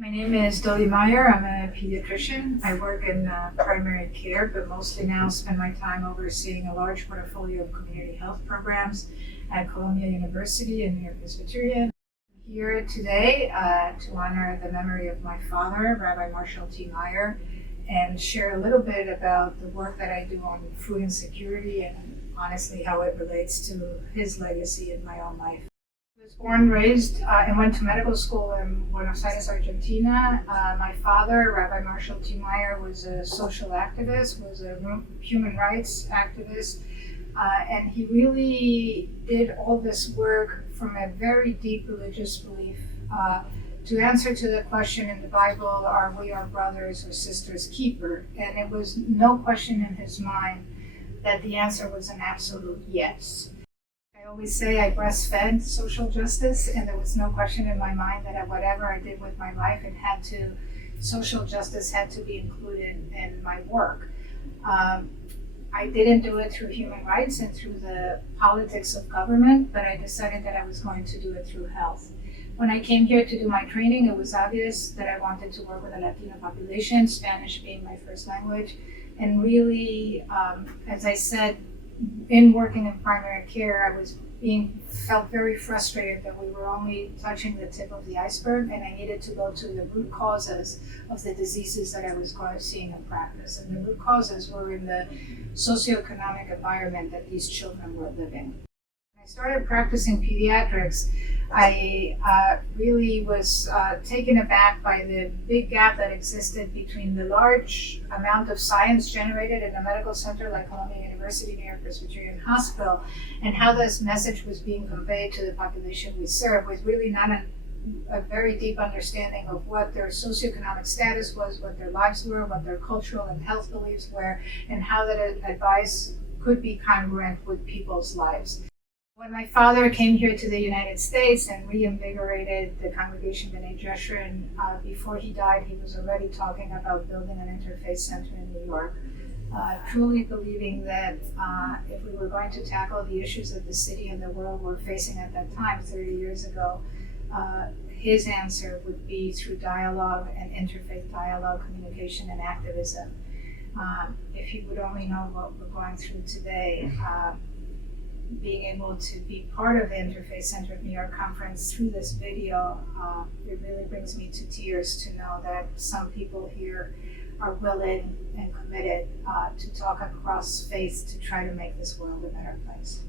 My name is Dodi Meyer. I'm a pediatrician. I work in primary care, but mostly now spend my time overseeing a large portfolio of community health programs at Columbia University in New York Presbyterian. I'm here today to honor the memory of my father, Rabbi Marshall T. Meyer, and share a little bit about the work that I do on food insecurity and honestly how it relates to his legacy in my own life. I was born, raised, and went to medical school in Buenos Aires, Argentina. My father, Rabbi Marshall T. Meyer, was a social activist, was a human rights activist, and he really did all this work from a very deep religious belief to answer to the question in the Bible, are we our brothers or sisters' keeper? And it was no question in his mind that the answer was an absolute yes. I always say I breastfed social justice, and there was no question in my mind that whatever I did with my life, social justice had to be included in my work. I didn't do it through human rights and through the politics of government, but I decided that I was going to do it through health. When I came here to do my training, it was obvious that I wanted to work with a Latino population, Spanish being my first language, and really, as I said, in working in primary care, felt very frustrated that we were only touching the tip of the iceberg, and I needed to go to the root causes of the diseases that I was seeing in practice. And the root causes were in the socioeconomic environment that these children were living. When I started practicing pediatrics, I really was taken aback by the big gap that existed between the large amount of science generated in a medical center like Columbia University, New York Presbyterian Hospital, and how this message was being conveyed to the population we serve, with really not a very deep understanding of what their socioeconomic status was, what their lives were, what their cultural and health beliefs were, and how that advice could be congruent with people's lives. When my father came here to the United States and reinvigorated the Congregation B'nai Jeshurun, before he died, he was already talking about building an interfaith center in New York, truly believing that if we were going to tackle the issues that the city and the world were facing at that time, 30 years ago, his answer would be through dialogue and interfaith dialogue, communication, and activism. If you would only know what we're going through today, being able to be part of the Interfaith Center of New York Conference through this video, it really brings me to tears to know that some people here are willing and committed to talk across faith to try to make this world a better place.